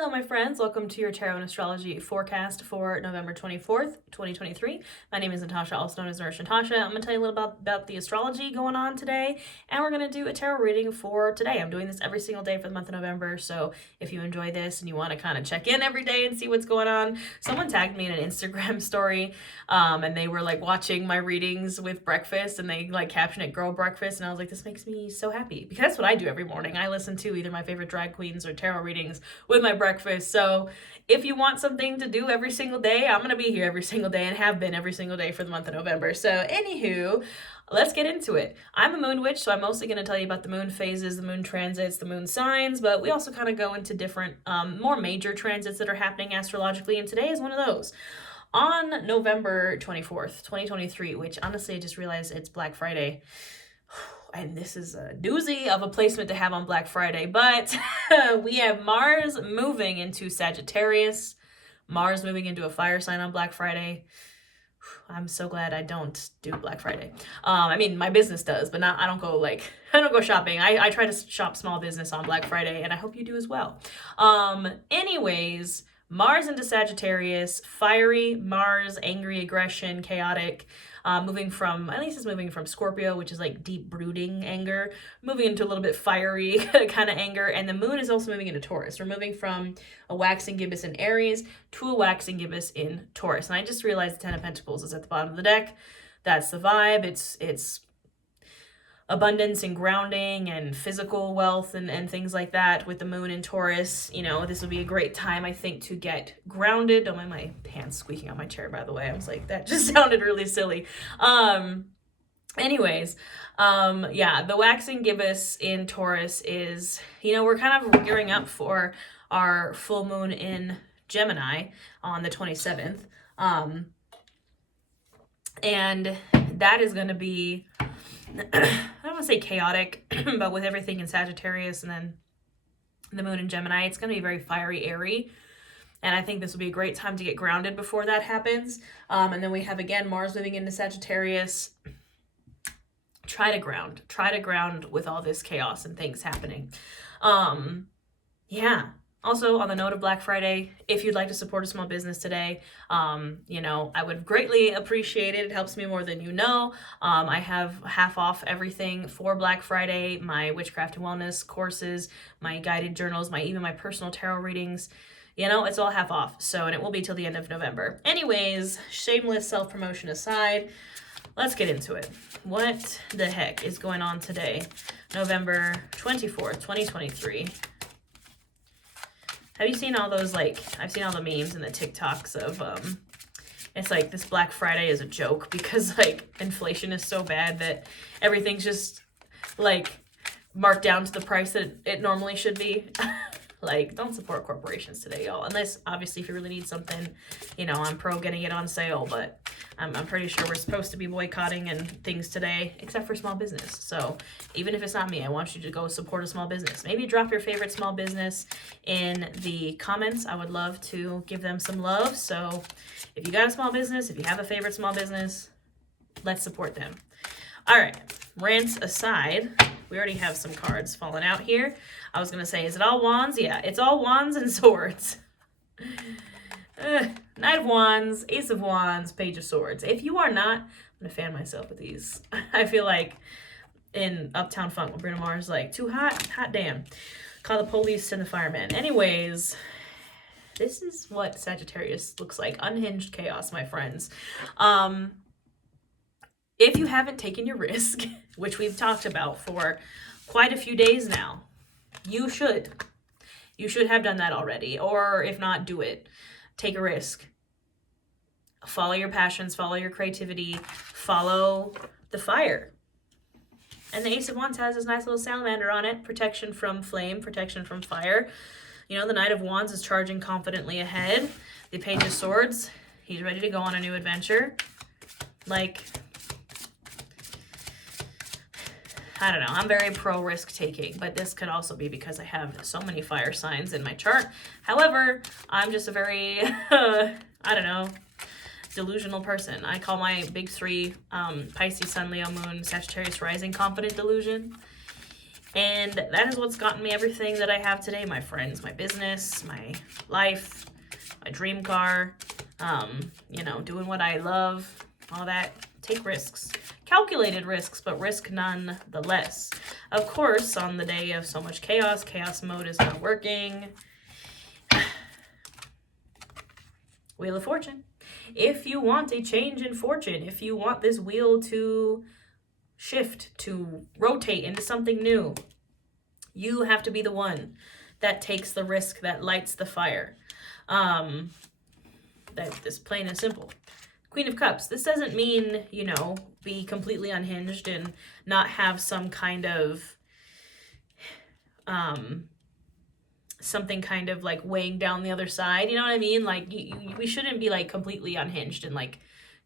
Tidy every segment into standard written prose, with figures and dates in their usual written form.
Hello, my friends. Welcome to your Tarot and Astrology forecast for November 24th, 2023. My name is Natasha, also known as Nurse Natasha. I'm going to tell you a little about the astrology going on today, and we're going to do a tarot reading for today. I'm doing this every single day for the month of November, so if you enjoy this and you want to kind of check in every day and see what's going on, someone tagged me in an Instagram story, and they were like watching my readings with breakfast, and they like captioned it "Girl Breakfast," and I was like, this makes me so happy, because that's what I do every morning. I listen to either my favorite drag queens or tarot readings with my breakfast. So if you want something to do every single day, I'm gonna be here every single day and have been every single day for the month of November. So anywho, let's get into it. I'm a moon witch, so I'm mostly going to tell you about the moon phases, the moon transits, the moon signs, but we also kind of go into different more major transits that are happening astrologically, and today is one of those. On November 24th, 2023, which honestly I just realized it's Black Friday, and this is a doozy of a placement to have on Black Friday, but we have Mars moving into Sagittarius, Mars moving into a fire sign on Black Friday. I'm so glad I don't do Black Friday. I mean, my business does, but I don't go shopping. I try to shop small business on Black Friday, and I hope you do as well. Anyways, Mars into Sagittarius, fiery Mars, angry, aggression, chaotic, moving from Scorpio, which is like deep brooding anger, moving into a little bit fiery kind of anger. And the moon is also moving into Taurus. We're moving from a waxing gibbous in Aries to a waxing gibbous in Taurus. And I just realized the Ten of Pentacles is at the bottom of the deck. That's the vibe. It's abundance and grounding and physical wealth and things like that with the moon in Taurus. You know, this would be a great time, I think, to get grounded. Don't mind my hands squeaking on my chair, by the way. I was like, that just sounded really silly. Anyways, the waxing gibbous in Taurus is, you know, we're kind of gearing up for our full moon in Gemini on the 27th. And that is going to be, I don't want to say chaotic, but with everything in Sagittarius and then the moon in Gemini, it's going to be very fiery, airy. And I think this will be a great time to get grounded before that happens. And then we have, again, Mars moving into Sagittarius. Try to ground with all this chaos and things happening. Also, on the note of Black Friday, if you'd like to support a small business today, you know, I would greatly appreciate it. It helps me more than you know. I have half off everything for Black Friday, my Witchcraft and Wellness courses, my guided journals, even my personal tarot readings. You know, it's all half off. So, and it will be till the end of November. Anyways, shameless self-promotion aside, let's get into it. What the heck is going on today? November 24th, 2023. Have you seen all those, I've seen all the memes and the TikToks of, it's like this Black Friday is a joke because, inflation is so bad that everything's just, marked down to the price that it normally should be. Don't support corporations today, y'all. Unless, obviously, if you really need something, you know, I'm pro getting it on sale, but I'm pretty sure we're supposed to be boycotting and things today, except for small business. So even if it's not me, I want you to go support a small business. Maybe drop your favorite small business in the comments. I would love to give them some love. So if you got a small business, if you have a favorite small business, let's support them. All right, rants aside, we already have some cards falling out here. I was going to say, is it all wands? Yeah, it's all wands and swords. Knight of Wands, Ace of Wands, Page of Swords. If you are not, I'm going to fan myself with these. I feel like in Uptown Funk when Bruno Mars is like, too hot? Hot damn. Call the police, send the fireman. Anyways, this is what Sagittarius looks like. Unhinged chaos, my friends. If you haven't taken your risk, which we've talked about for quite a few days now, you should. You should have done that already. Or if not, do it. Take a risk. Follow your passions, follow your creativity, follow the fire. And the Ace of Wands has this nice little salamander on it. Protection from flame, protection from fire. You know, the Knight of Wands is charging confidently ahead. The Page of Swords, he's ready to go on a new adventure. I don't know. I'm very pro risk taking, but this could also be because I have so many fire signs in my chart. However, I'm just a very, delusional person. I call my big three Pisces, Sun, Leo, Moon, Sagittarius rising confident delusion. And that is what's gotten me everything that I have today, my friends, my business, my life, my dream car, you know, doing what I love, all that. Take risks. Calculated risks, but risk nonetheless. Of course, on the day of so much chaos, chaos mode is not working. Wheel of Fortune. If you want a change in fortune, if you want this wheel to shift, to rotate into something new, you have to be the one that takes the risk, that lights the fire. That's plain and simple. Queen of Cups. This doesn't mean, you know, be completely unhinged and not have some kind of something kind of like weighing down the other side. You know what I mean? Like we shouldn't be like completely unhinged and like,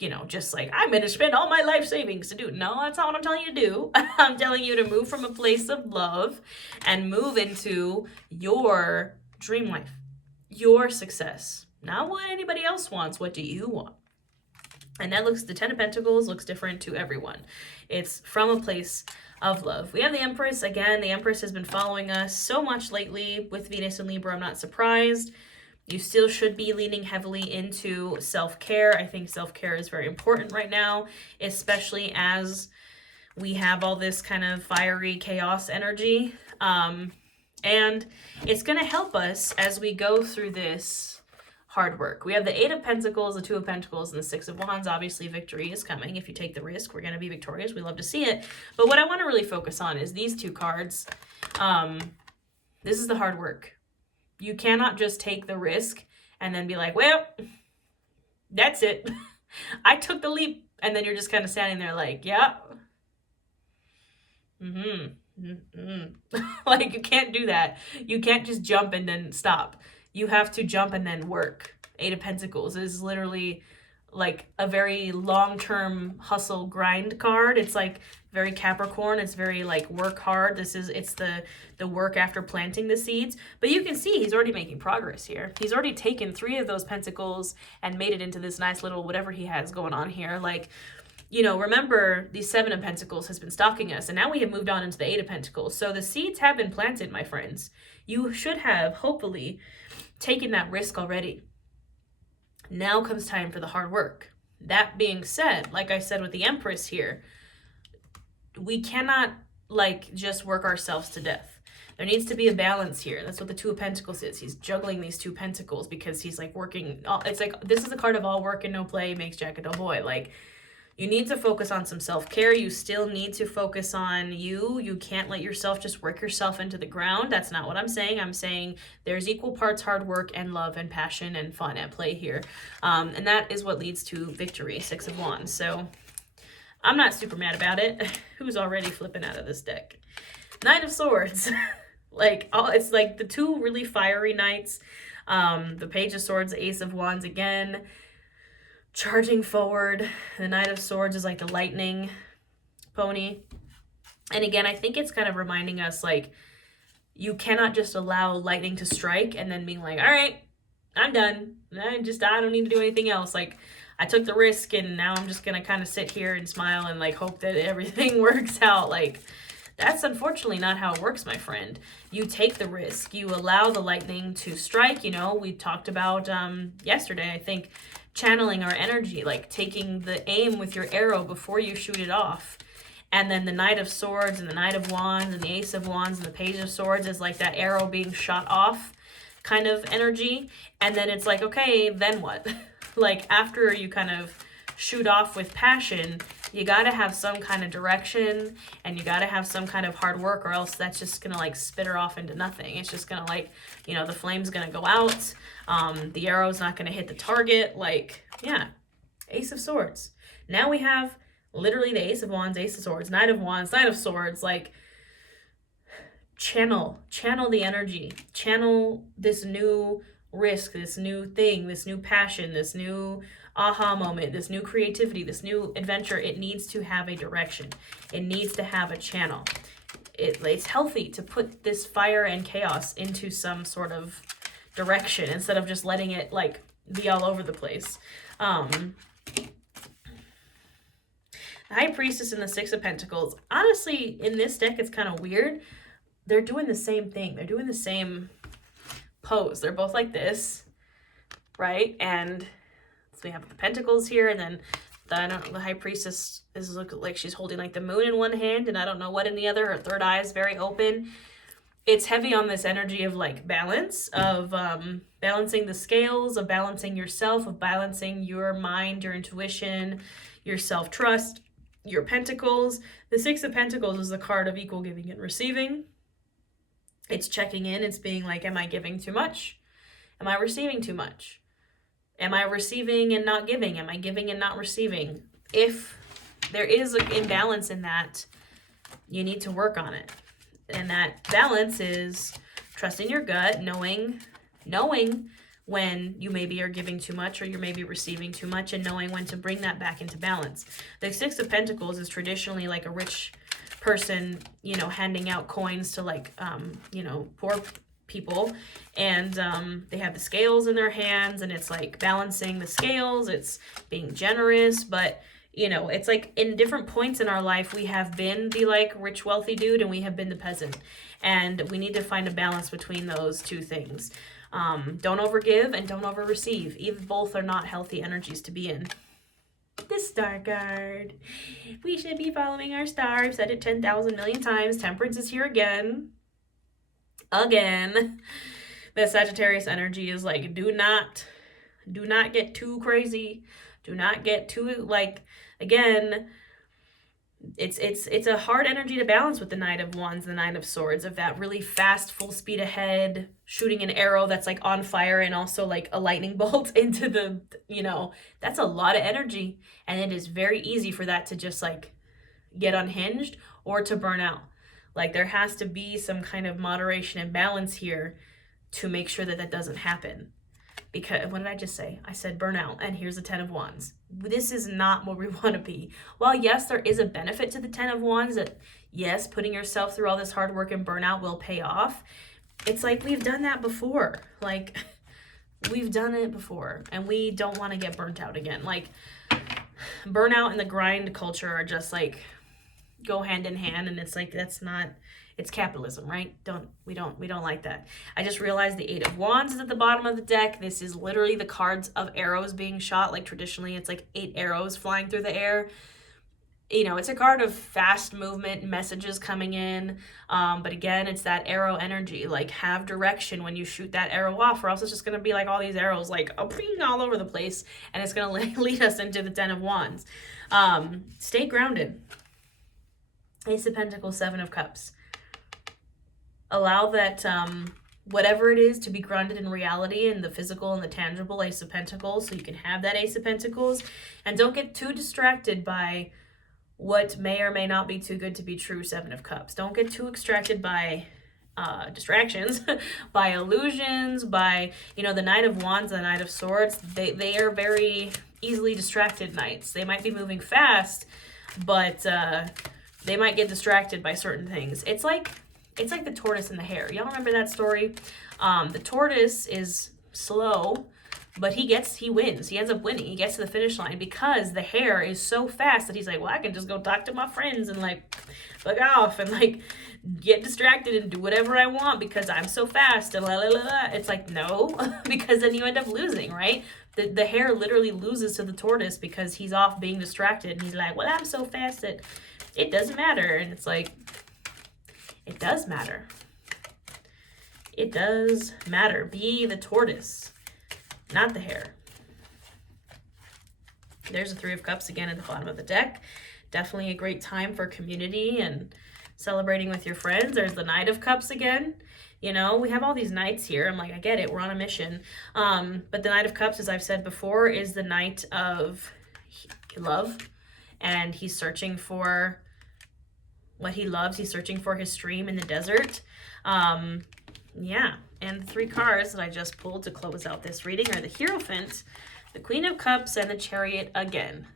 you know, just like, I'm going to spend all my life savings to do. No, that's not what I'm telling you to do. I'm telling you to move from a place of love and move into your dream life, your success. Not what anybody else wants. What do you want? And that looks, the Ten of Pentacles looks different to everyone. It's from a place of love. We have the Empress. Again, the Empress has been following us so much lately with Venus and Libra. I'm not surprised. You still should be leaning heavily into self-care. I think self-care is very important right now, especially as we have all this kind of fiery chaos energy. And it's going to help us as we go through this hard work. We have the Eight of Pentacles, the Two of Pentacles, and the Six of Wands. Obviously, victory is coming. If you take the risk, we're going to be victorious. We love to see it. But what I want to really focus on is these two cards. This is the hard work. You cannot just take the risk and then be like, well, that's it. I took the leap. And then you're just kind of standing there like, yeah. Like, you can't do that. You can't just jump and then stop. You have to jump and then work. Eight of Pentacles is literally like a very long-term hustle grind card. It's like very Capricorn. It's very like work hard. It's the work after planting the seeds. But you can see he's already making progress here. He's already taken 3 of those pentacles and made it into this nice little whatever he has going on here. Like, you know, remember the 7 of Pentacles has been stalking us, and now we have moved on into the 8 of Pentacles. So the seeds have been planted, my friends. You should have, hopefully, taken that risk already. Now comes time for the hard work. That being said, like I said with the Empress here, we cannot like just work ourselves to death. There needs to be a balance here. That's what the Two of Pentacles is. He's juggling these 2 pentacles because he's like working. It's like, this is a card of all work and no play makes Jack a dull boy. Like, you need to focus on some self-care. You still need to focus on you. You can't let yourself just work yourself into the ground. That's not what I'm saying. I'm saying there's equal parts hard work and love and passion and fun at play here. And that is what leads to victory, 6 of Wands. So I'm not super mad about it. Who's already flipping out of this deck? Knight of Swords. It's like the 2 really fiery knights. The Page of Swords, the Ace of Wands again. Charging forward. The Knight of Swords is like the lightning pony. And again, I think it's kind of reminding us, like, you cannot just allow lightning to strike and then being like, all right, I'm done. I don't need to do anything else. Like, I took the risk and now I'm just going to kind of sit here and smile and like hope that everything works out. Like, that's unfortunately not how it works, my friend. You take the risk. You allow the lightning to strike. You know, we talked about yesterday, I think, channeling our energy, like taking the aim with your arrow before you shoot it off. And then the Knight of Swords and the Knight of Wands and the Ace of Wands and the Page of Swords is like that arrow being shot off kind of energy. And then it's like, okay, then what? Like, after you kind of shoot off with passion, you got to have some kind of direction and you got to have some kind of hard work, or else that's just going to like spit her off into nothing. It's just going to like, you know, the flame's going to go out. The arrow's not going to hit the target. Like, yeah, Ace of Swords. Now we have literally the Ace of Wands, Ace of Swords, Knight of Wands, Knight of Swords. Like, channel the energy, channel this new risk, this new thing, this new passion, this new aha moment, this new creativity, this new adventure. It needs to have a direction. It needs to have a channel. It's healthy to put this fire and chaos into some sort of direction instead of just letting it like be all over the place. The High Priestess and the Six of Pentacles. Honestly, in this deck, it's kind of weird. they're doing the same thing. They're doing the same pose. They're both like this, right? And so we have the pentacles here, and then the high priestess is look like she's holding like the moon in one hand and I don't know what in the other. Her third eye is very open. It's heavy on this energy of like balance, of balancing the scales, of balancing yourself, of balancing your mind, your intuition, your self-trust, your pentacles. The Six of Pentacles is the card of equal giving and receiving. It's checking in. It's being like, am I giving too much? Am I receiving too much? Am I receiving and not giving? Am I giving and not receiving? If there is an imbalance in that, you need to work on it. And that balance is trusting your gut, knowing when you maybe are giving too much or you're maybe receiving too much, and knowing when to bring that back into balance. The Six of Pentacles is traditionally like a rich person, you know, handing out coins to like, you know, poor people, and they have the scales in their hands, and it's like balancing the scales, it's being generous, but you know, it's like in different points in our life, we have been the like rich, wealthy dude, and we have been the peasant, and we need to find a balance between those two things. Don't overgive and don't over receive. Even both are not healthy energies to be in. The Star card. We should be following our star. I've said it 10,000 million times. Temperance is here again. Again. The Sagittarius energy is like, do not get too crazy. Do not get too, like, again, it's a hard energy to balance with the Knight of Wands, the Knight of Swords, of that really fast, full speed ahead, shooting an arrow that's like on fire and also like a lightning bolt into the, you know, that's a lot of energy. And it is very easy for that to just like get unhinged or to burn out. Like there has to be some kind of moderation and balance here to make sure that that doesn't happen. Because, what did I just say? I said burnout, and here's the 10 of Wands. This is not where we want to be. While, yes, there is a benefit to the 10 of Wands, that, yes, putting yourself through all this hard work and burnout will pay off. It's like, we've done that before. Like, we've done it before, and we don't want to get burnt out again. Like, burnout and the grind culture are just, like, go hand in hand, and it's like, that's not... It's capitalism, right? We don't like that. I just realized the 8 of Wands is at the bottom of the deck. This is literally the cards of arrows being shot. Like traditionally, it's like 8 arrows flying through the air. You know, it's a card of fast movement, messages coming in. But again, it's that arrow energy. Like, have direction when you shoot that arrow off, or else it's just going to be like all these arrows, like, all over the place. And it's going to lead us into the 10 of Wands. Stay grounded. Ace of Pentacles, 7 of Cups. Allow that whatever it is to be grounded in reality and the physical and the tangible Ace of Pentacles, so you can have that Ace of Pentacles. And don't get too distracted by what may or may not be too good to be true, 7 of Cups. Don't get too distracted by distractions, by illusions, by, you know, the Knight of Wands, the Knight of Swords. They are very easily distracted knights. They might be moving fast, but they might get distracted by certain things. It's like the tortoise and the hare. Y'all remember that story? The tortoise is slow, but he wins. He ends up winning. He gets to the finish line because the hare is so fast that he's like, well, I can just go talk to my friends and like fuck off and like get distracted and do whatever I want because I'm so fast and la la la la. It's like, no, because then you end up losing, right? The hare literally loses to the tortoise because he's off being distracted and he's like, well, I'm so fast that it doesn't matter. And it's like, it does matter. It does matter. Be the tortoise, not the hare. There's a 3 of Cups again at the bottom of the deck. Definitely a great time for community and celebrating with your friends. There's the Knight of Cups again. You know, we have all these knights here. I'm like, I get it. We're on a mission. But the Knight of Cups, as I've said before, is the knight of love. And he's searching for what he loves. He's searching for his stream in the desert. Yeah, and the 3 cards that I just pulled to close out this reading are the Hierophant, the Queen of Cups, and the Chariot again.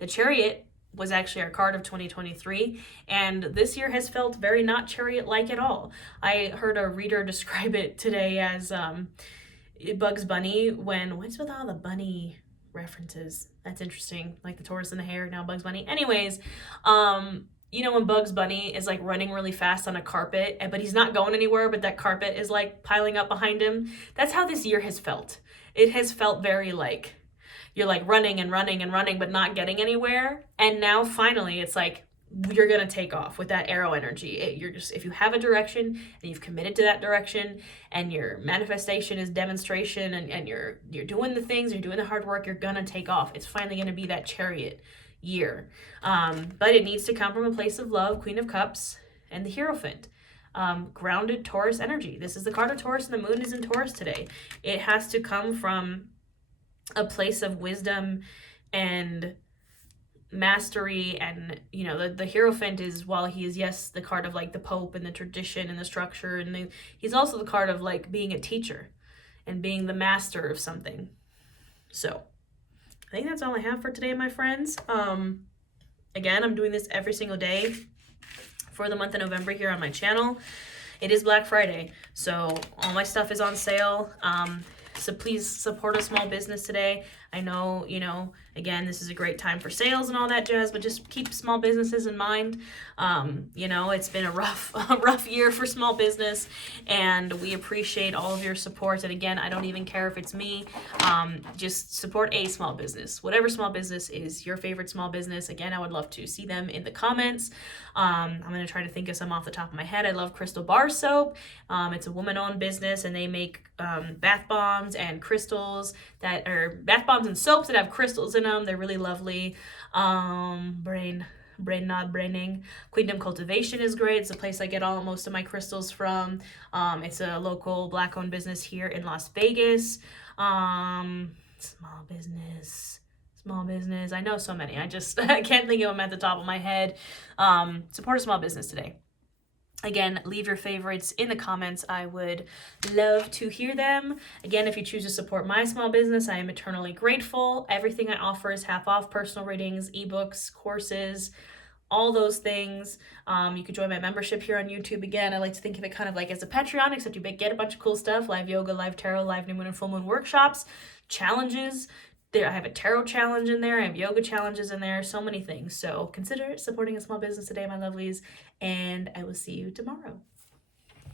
The Chariot was actually our card of 2023, and this year has felt very not Chariot-like at all. I heard a reader describe it today as Bugs Bunny what's with all the bunny references? That's interesting. Like the tortoise and the hare, now Bugs Bunny. Anyways, you know, when Bugs Bunny is like running really fast on a carpet, but he's not going anywhere, but that carpet is like piling up behind him. That's how this year has felt. It has felt very like you're like running and running and running, but not getting anywhere. And now finally it's like, you're going to take off with that arrow energy. You're just, if you have a direction and you've committed to that direction, and your manifestation is demonstration, and you're doing the things, you're doing the hard work, you're going to take off. It's finally going to be that Chariot year. But it needs to come from a place of love, Queen of Cups, and the Hierophant. Grounded Taurus energy. This is the card of Taurus, and the moon is in Taurus today. It has to come from a place of wisdom and mastery. And you know, the Hierophant is, while he is, yes, the card of like the Pope and the tradition and the structure, and he's also the card of like being a teacher and being the master of something. So I think that's all I have for today, my friends. Again, I'm doing this every single day for the month of November here on my channel. It is Black Friday, so all my stuff is on sale. So please support a small business today. I know, you know, again, this is a great time for sales and all that jazz, but just keep small businesses in mind. You know, it's been a rough year for small business, and we appreciate all of your support. And again, I don't even care if it's me. Just support a small business, whatever small business is your favorite small business. Again, I would love to see them in the comments. I'm going to try to think of some off the top of my head. I love Crystal Bar Soap. It's a woman-owned business, and they make bath bombs and crystals that are bath bombs and soaps that have crystals in them. They're really lovely. Braining. Queendom Cultivation is great. It's a place I get most of my crystals from. It's a local Black-owned business here in Las Vegas. Small business. I know so many. I can't think of them at the top of my head. Support a small business today. Again, leave your favorites in the comments. I would love to hear them. Again, if you choose to support my small business, I am eternally grateful. Everything I offer is half off: personal readings, ebooks, courses, all those things. You could join my membership here on YouTube. Again, I like to think of it kind of like as a Patreon, except you get a bunch of cool stuff: live yoga, live tarot, live new moon and full moon workshops, challenges. I have a tarot challenge in there. I have yoga challenges in there. So many things. So consider supporting a small business today, my lovelies. And I will see you tomorrow.